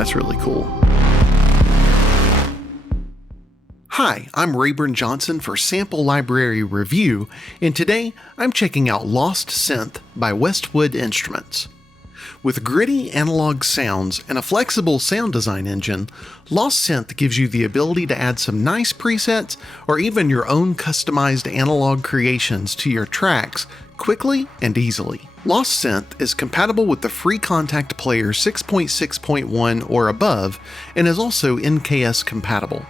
That's really cool. Hi, I'm Raborn Johnson for Sample Library Review, and today I'm checking out Lost Synth by Westwood Instruments. With gritty analog sounds and a flexible sound design engine, Lost Synth gives you the ability to add some nice presets or even your own customized analog creations to your tracks quickly and easily. Lost Synth is compatible with the free Contact Player 6.6.1 or above and is also NKS compatible.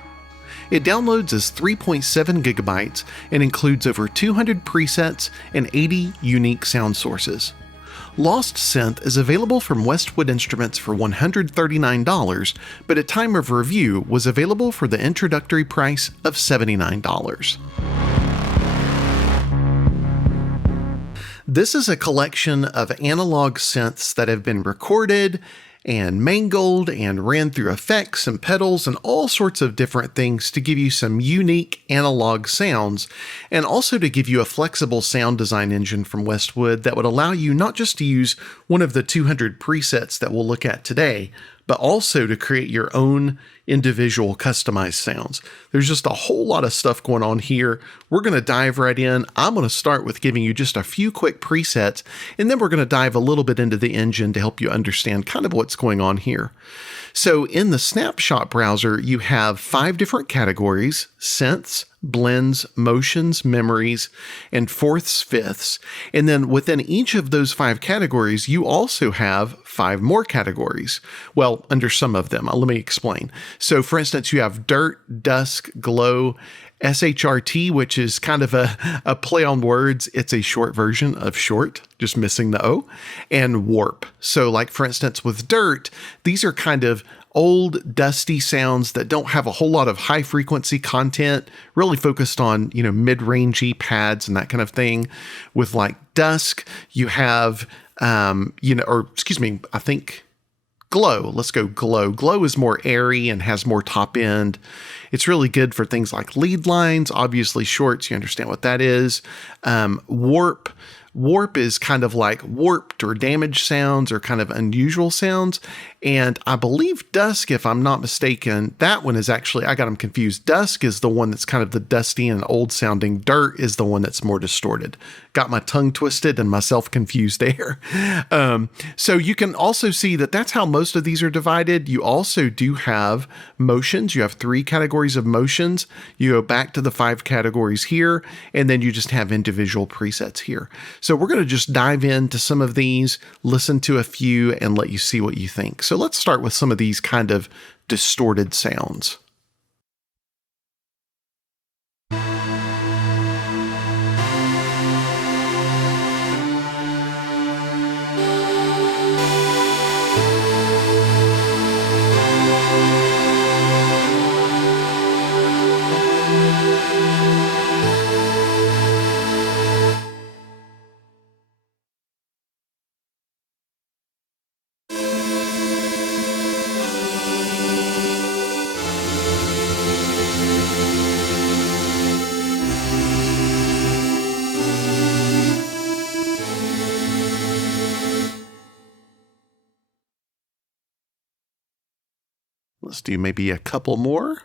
It downloads as 3.7 gigabytes and includes over 200 presets and 80 unique sound sources. Lost Synth is available from Westwood Instruments for $139, but at time of review was available for the introductory price of $79. This is a collection of analog synths that have been recorded and mangled and ran through effects and pedals and all sorts of different things to give you some unique analog sounds, and also to give you a flexible sound design engine from Westwood that would allow you not just to use one of the 200 presets that we'll look at today, but also to create your own individual customized sounds. There's just a whole lot of stuff going on here. We're going to dive right in. I'm going to start with giving you just a few quick presets, and then we're going to dive a little bit into the engine to help you understand kind of what's going on here. So in the snapshot browser, you have 5 different categories: synths, blends, motions, memories, and fourths, fifths. And then within each of those 5 categories, you also have 5 more categories. Well, under some of them. Let me explain. So for instance, you have dirt, dusk, glow, SHRT, which is kind of a play on words. It's a short version of short, just missing the O, and warp. So like for instance, with dirt, these are kind of old, dusty sounds that don't have a whole lot of high frequency content, really focused on, mid-rangey pads and that kind of thing. With like dusk, you have, I think glow. Let's go glow. Glow is more airy and has more top end. It's really good for things like lead lines, obviously shorts. You understand what that is. Warp. Warp is kind of like warped or damaged sounds or kind of unusual sounds. And I believe dusk, if I'm not mistaken, that one is actually, I got them confused. Dusk is the one that's kind of the dusty and old sounding. Dirt is the one that's more distorted. Got my tongue twisted and myself confused there. So you can also see that that's how most of these are divided. You also do have motions. You have 3 categories of motions. You go back to the 5 categories here, and then you just have individual presets here. So we're going to just dive into some of these, listen to a few, and let you see what you think. So let's start with some of these kind of distorted sounds. Let's do maybe a couple more.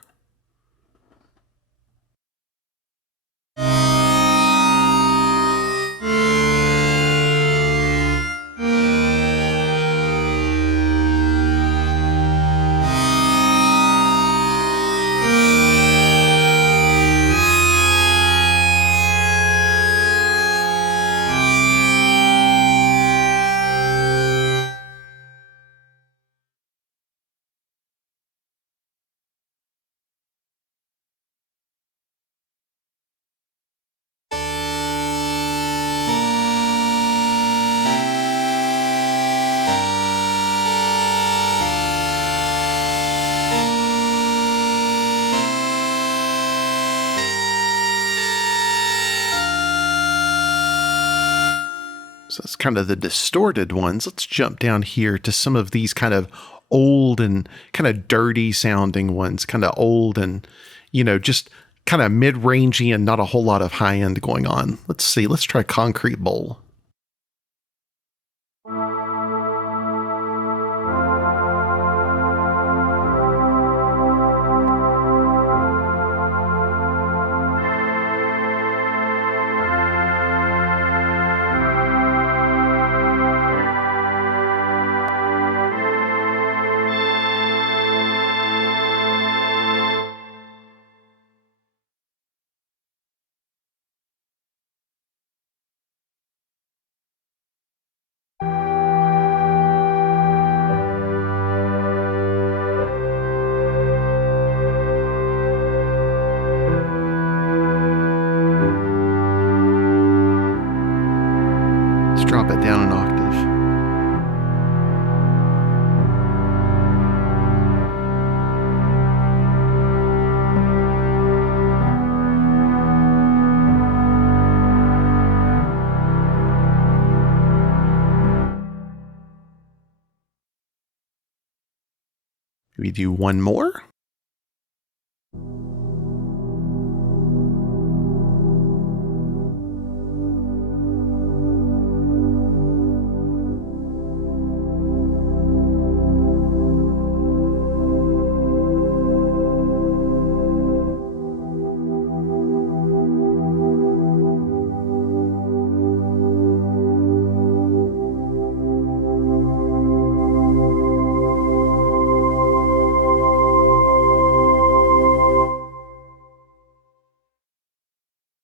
So that's kind of the distorted ones. Let's jump down here to some of these kind of old and kind of dirty sounding ones, kind of old and, just kind of mid-rangey and not a whole lot of high end going on. Let's see. Let's try Concrete Bowl. Let's drop it down an octave. We do one more.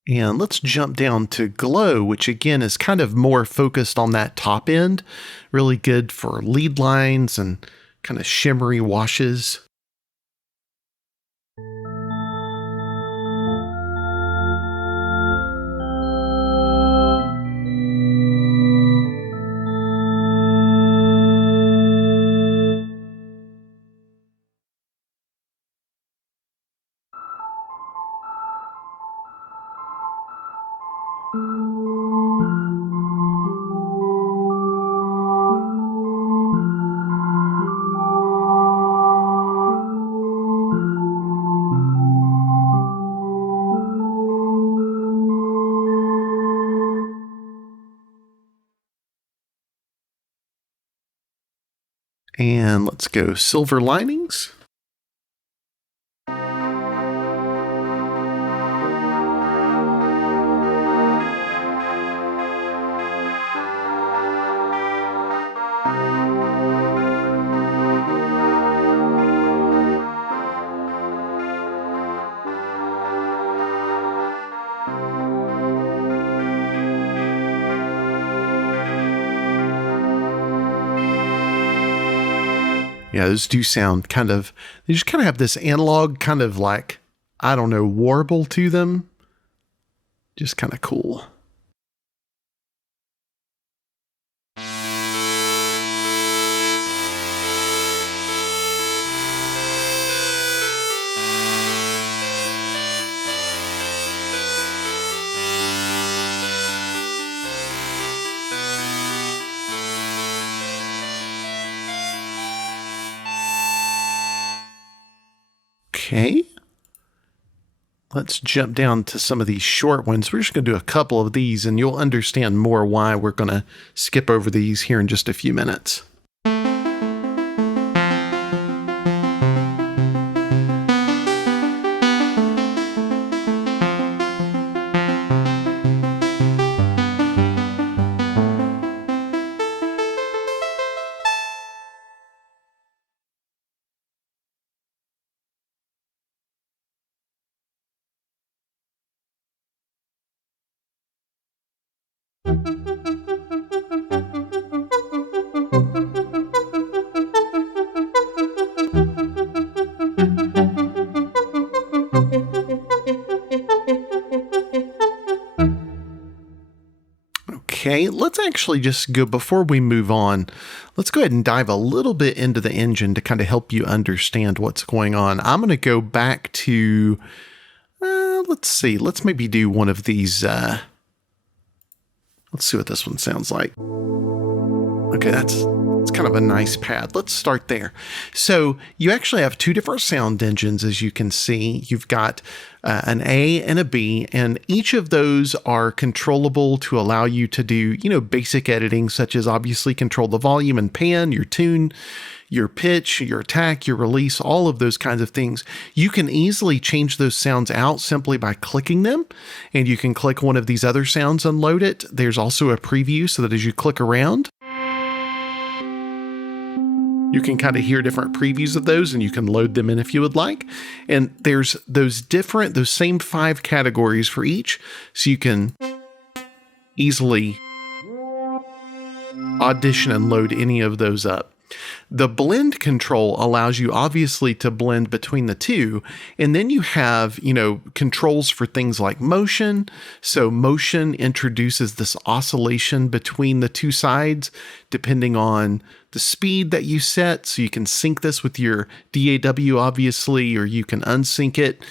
And let's jump down to glow, which again is kind of more focused on that top end. Really good for lead lines and kind of shimmery washes. And let's go silver linings. Yeah, those do sound they just kind of have this analog kind of like, I don't know, warble to them. Just kind of cool. Okay, let's jump down to some of these short ones. We're just going to do a couple of these and you'll understand more why we're going to skip over these here in just a few minutes. Okay, let's actually just go, before we move on, let's go ahead and dive a little bit into the engine to kind of help you understand what's going on. I'm going to go back to, let's see, let's maybe do one of these, let's see what this one sounds like. Okay, it's kind of a nice pad. Let's start there. So you actually have two different sound engines, as you can see. You've got an A and a B, and each of those are controllable to allow you to do, basic editing, such as obviously control the volume and pan, your tune, your pitch, your attack, your release, all of those kinds of things. You can easily change those sounds out simply by clicking them, and you can click one of these other sounds and load it. There's also a preview so that as you click around, you can kind of hear different previews of those and you can load them in if you would like. And there's those same 5 categories for each. So you can easily audition and load any of those up. The blend control allows you obviously to blend between the two. And then you have, controls for things like motion. So motion introduces this oscillation between the two sides, depending on the speed that you set. So you can sync this with your DAW, obviously, or you can unsync it.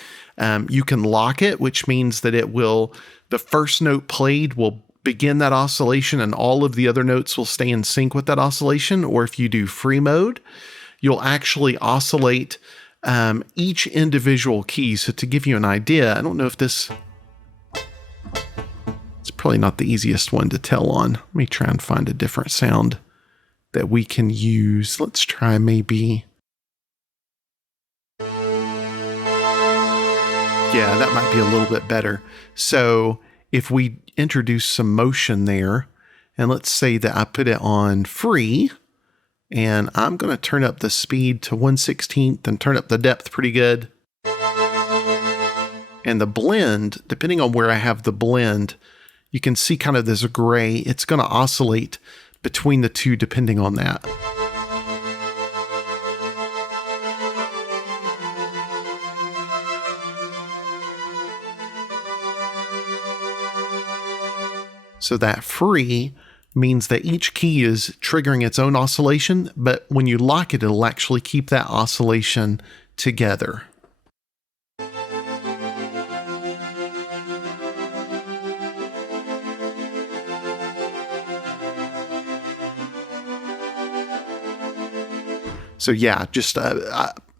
You can lock it, which means that the first note played will begin that oscillation and all of the other notes will stay in sync with that oscillation. Or if you do free mode, you'll actually oscillate each individual key. So to give you an idea, I don't know if it's probably not the easiest one to tell on. Let me try and find a different sound that we can use. Let's try maybe. Yeah, that might be a little bit better. So if we introduce some motion there, and let's say that I put it on free, and I'm going to turn up the speed to 1/16 and turn up the depth pretty good. And the blend, depending on where I have the blend, you can see kind of this gray. It's going to oscillate between the two depending on that. So that free means that each key is triggering its own oscillation, but when you lock it, it'll actually keep that oscillation together. So yeah, just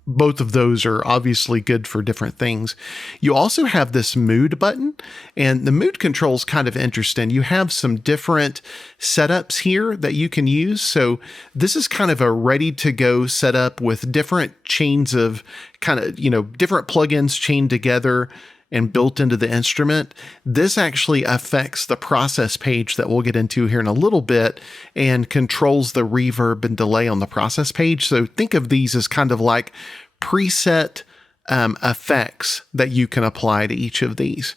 both of those are obviously good for different things. You also have this mood button, and the mood control is kind of interesting. You have some different setups here that you can use. So this is kind of a ready to go setup with different chains of different plugins chained together and built into the instrument. This actually affects the process page that we'll get into here in a little bit and controls the reverb and delay on the process page. So think of these as kind of like preset effects that you can apply to each of these.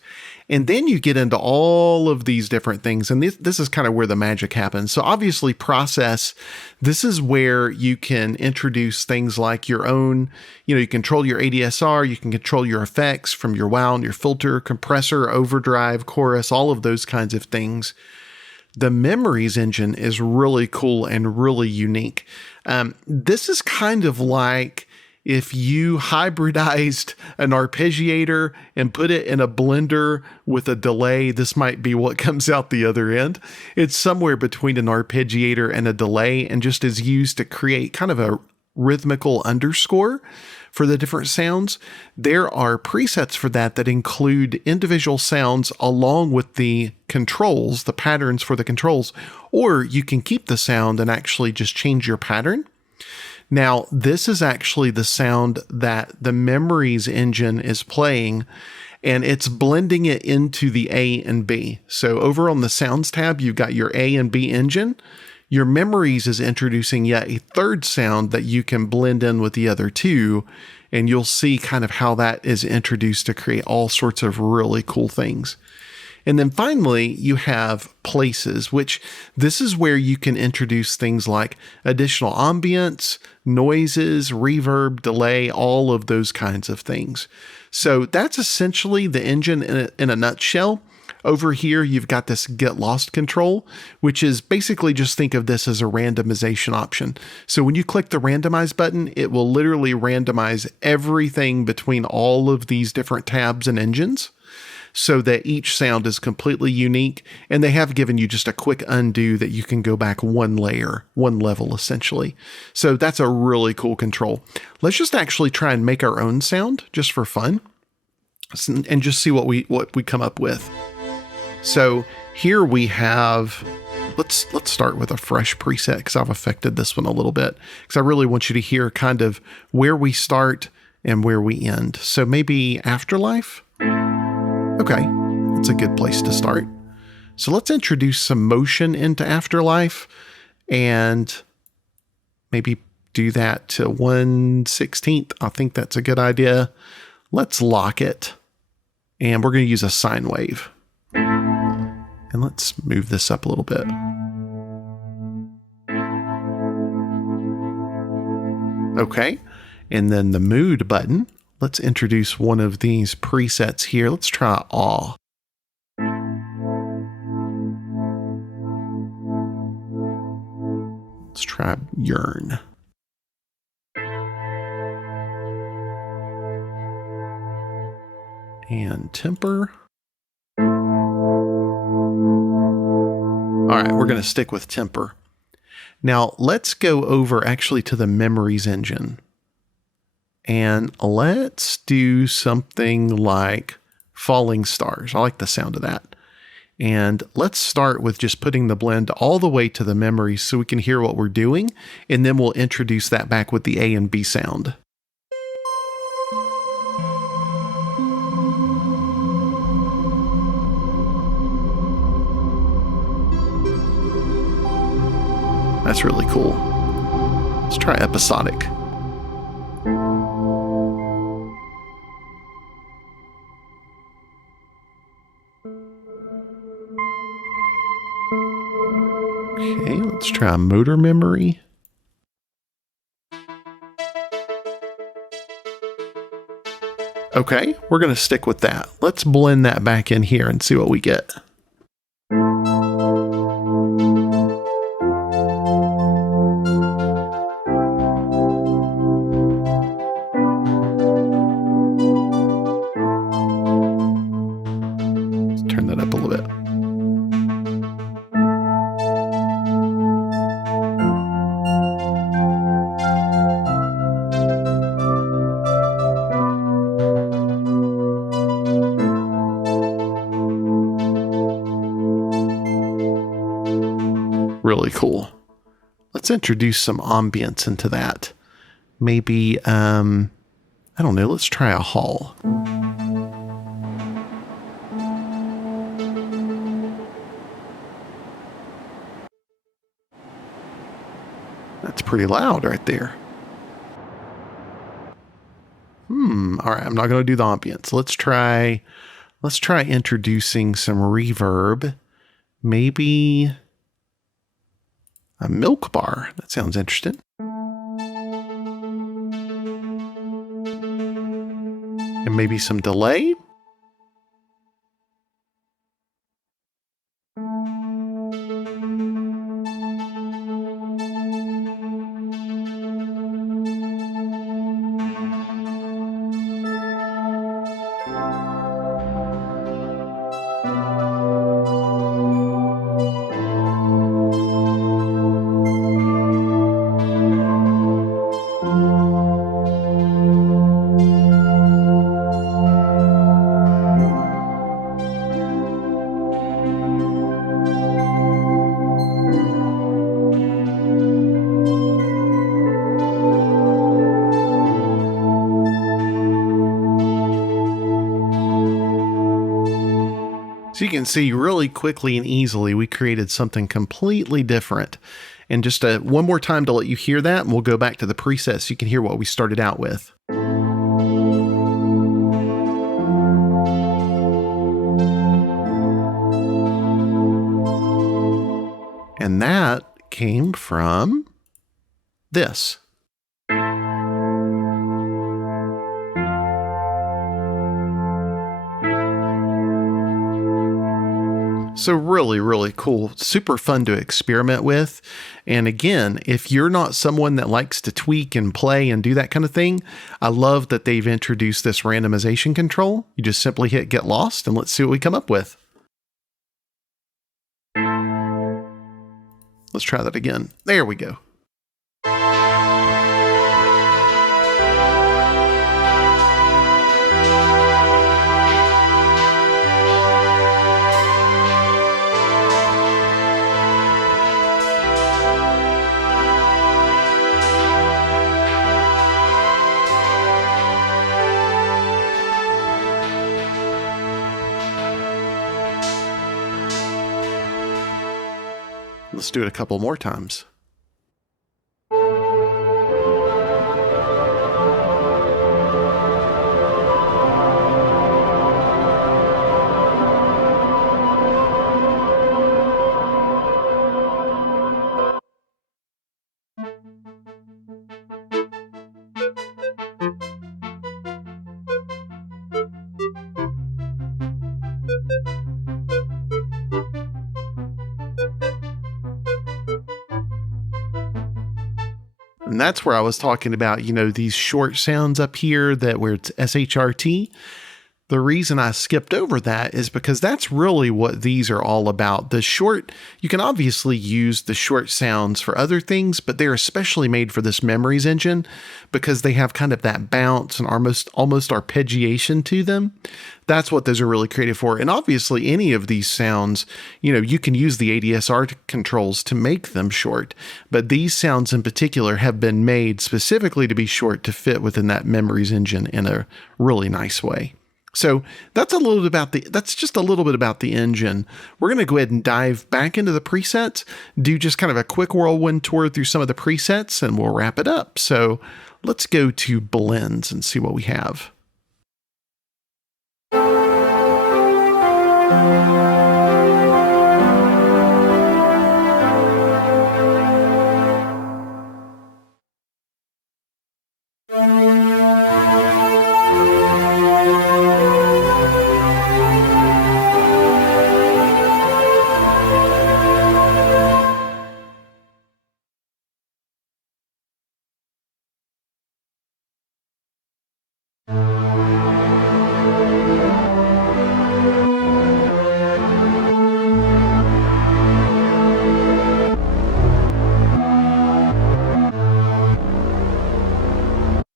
And then you get into all of these different things. And this is kind of where the magic happens. So obviously process, this is where you can introduce things like your own, you control your ADSR, you can control your effects from your wow and your filter, compressor, overdrive, chorus, all of those kinds of things. The memories engine is really cool and really unique. This is kind of like if you hybridized an arpeggiator and put it in a blender with a delay, this might be what comes out the other end. It's somewhere between an arpeggiator and a delay and just is used to create kind of a rhythmical underscore for the different sounds. There are presets for that include individual sounds along with the controls, the patterns for the controls, or you can keep the sound and actually just change your pattern. Now, this is actually the sound that the memories engine is playing, and it's blending it into the A and B. So over on the sounds tab, you've got your A and B engine. Your memories is introducing yet a third sound that you can blend in with the other two, and you'll see kind of how that is introduced to create all sorts of really cool things. And then finally, you have places, which this is where you can introduce things like additional ambience, noises, reverb, delay, all of those kinds of things. So that's essentially the engine in a nutshell. Over here, you've got this get lost control, which is basically just think of this as a randomization option. So when you click the randomize button, it will literally randomize everything between all of these different tabs and engines, so that each sound is completely unique, and they have given you just a quick undo that you can go back one layer, one level essentially. So that's a really cool control. Let's just actually try and make our own sound just for fun and just see what we come up with. So here we have, let's start with a fresh preset because I've affected this one a little bit because I really want you to hear kind of where we start and where we end. So maybe Afterlife. Okay, that's a good place to start. So let's introduce some motion into Afterlife and maybe do that to 1/16. I think that's a good idea. Let's lock it. And we're going to use a sine wave. And let's move this up a little bit. Okay. And then the mood button. Let's introduce one of these presets here. Let's try awe. Let's try yearn. And temper. All right, we're going to stick with temper. Now let's go over actually to the memories engine. And let's do something like falling stars. I like the sound of that. And let's start with just putting the blend all the way to the memories so we can hear what we're doing. And then we'll introduce that back with the A and B sound. That's really cool. Let's try episodic. Okay, let's try motor memory. Okay, we're going to stick with that. Let's blend that back in here and see what we get. Let's turn that up a little bit. Really cool. Let's introduce some ambience into that. Maybe, I don't know, let's try a hall. That's pretty loud right there. All right, I'm not going to do the ambience. Let's try introducing some reverb. Maybe a milk bar. That sounds interesting. And maybe some delay. So you can see really quickly and easily we created something completely different. And just one more time to let you hear that, and we'll go back to the presets so you can hear what we started out with. And that came from this. So really, really cool. Super fun to experiment with. And again, if you're not someone that likes to tweak and play and do that kind of thing, I love that they've introduced this randomization control. You just simply hit get lost and let's see what we come up with. Let's try that again. There we go. Let's do it a couple more times. And that's where I was talking about, these short sounds up here where it's SHRT. The reason I skipped over that is because that's really what these are all about. You can obviously use the short sounds for other things, but they're especially made for this memories engine because they have kind of that bounce and almost arpeggiation to them. That's what those are really created for. And obviously any of these sounds, you can use the ADSR controls to make them short, but these sounds in particular have been made specifically to be short to fit within that memories engine in a really nice way. So that's just a little bit about the engine. We're going to go ahead and dive back into the presets, do just kind of a quick whirlwind tour through some of the presets, and we'll wrap it up. So let's go to blends and see what we have.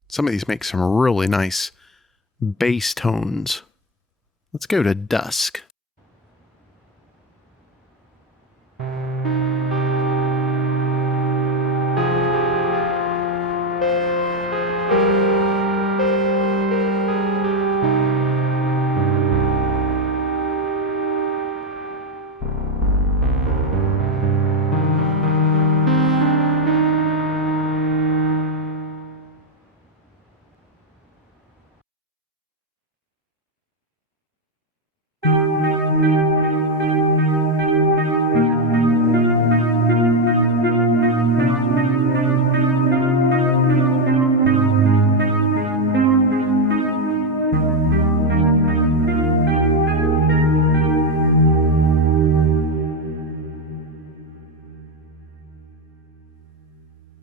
Some of these make some really nice bass tones. Let's go to dusk.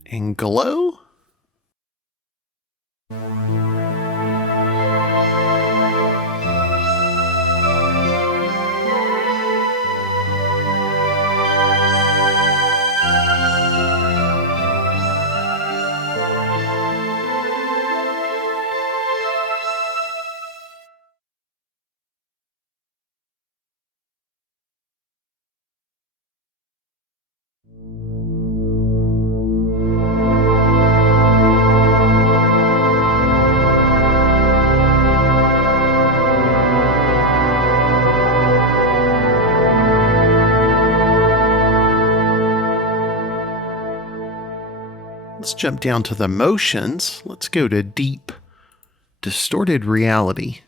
And glow. Let's jump down to the motions. Let's go to deep, distorted reality.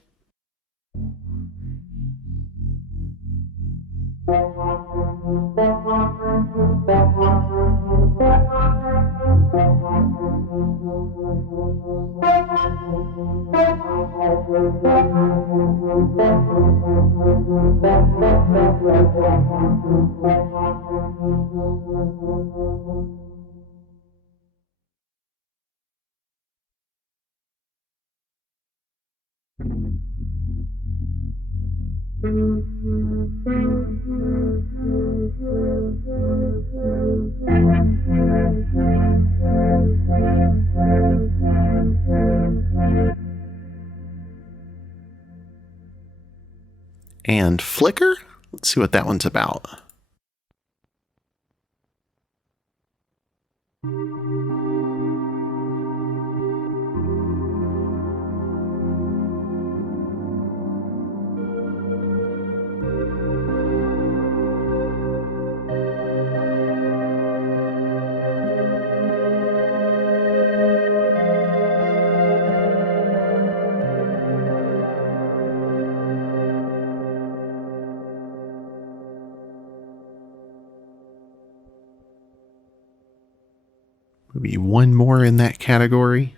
And flicker. Let's see what that one's about. Maybe one more in that category.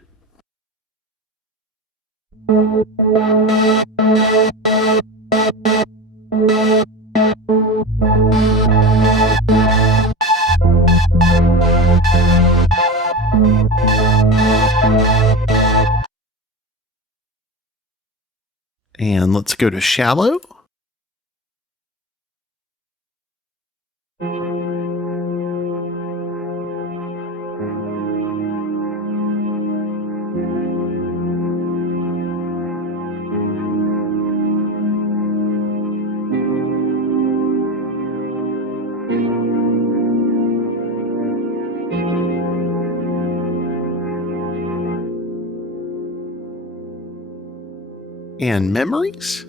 And let's go to shallow. And memories.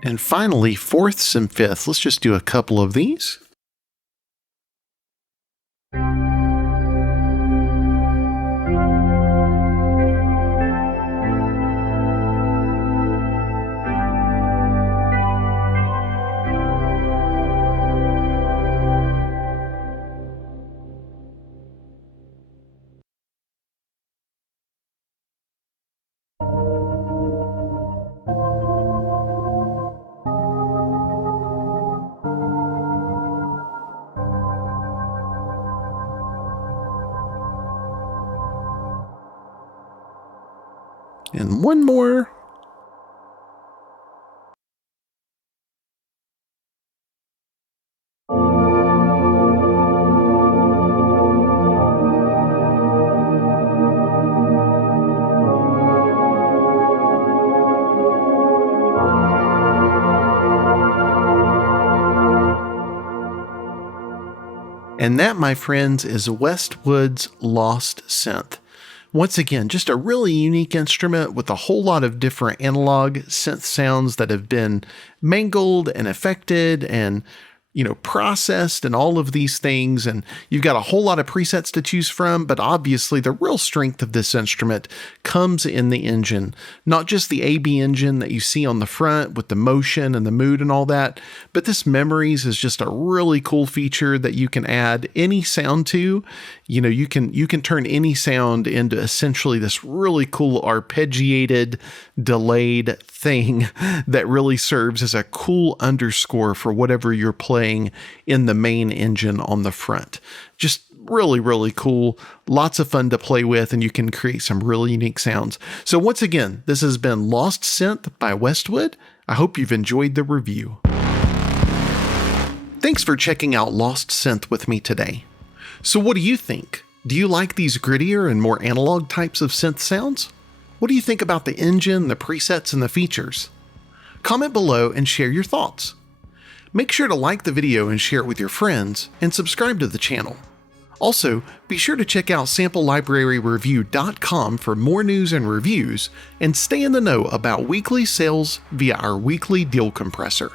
And finally, fourths and fifths. Let's just do a couple of these. And one more. And that, my friends, is Westwood's Lost Synth. Once again, just a really unique instrument with a whole lot of different analog synth sounds that have been mangled and affected and, processed and all of these things. And you've got a whole lot of presets to choose from, but obviously the real strength of this instrument comes in the engine, not just the AB engine that you see on the front with the motion and the mood and all that, but this memories is just a really cool feature that you can add any sound to. You can turn any sound into essentially this really cool arpeggiated, delayed thing that really serves as a cool underscore for whatever you're playing in the main engine on the front. Just really, really cool. Lots of fun to play with, and you can create some really unique sounds. So once again, this has been Lost Synth by Westwood. I hope you've enjoyed the review. Thanks for checking out Lost Synth with me today. So what do you think? Do you like these grittier and more analog types of synth sounds? What do you think about the engine, the presets, and the features? Comment below and share your thoughts. Make sure to like the video and share it with your friends, and subscribe to the channel. Also, be sure to check out SampleLibraryReview.com for more news and reviews, and stay in the know about weekly sales via our weekly deal compressor.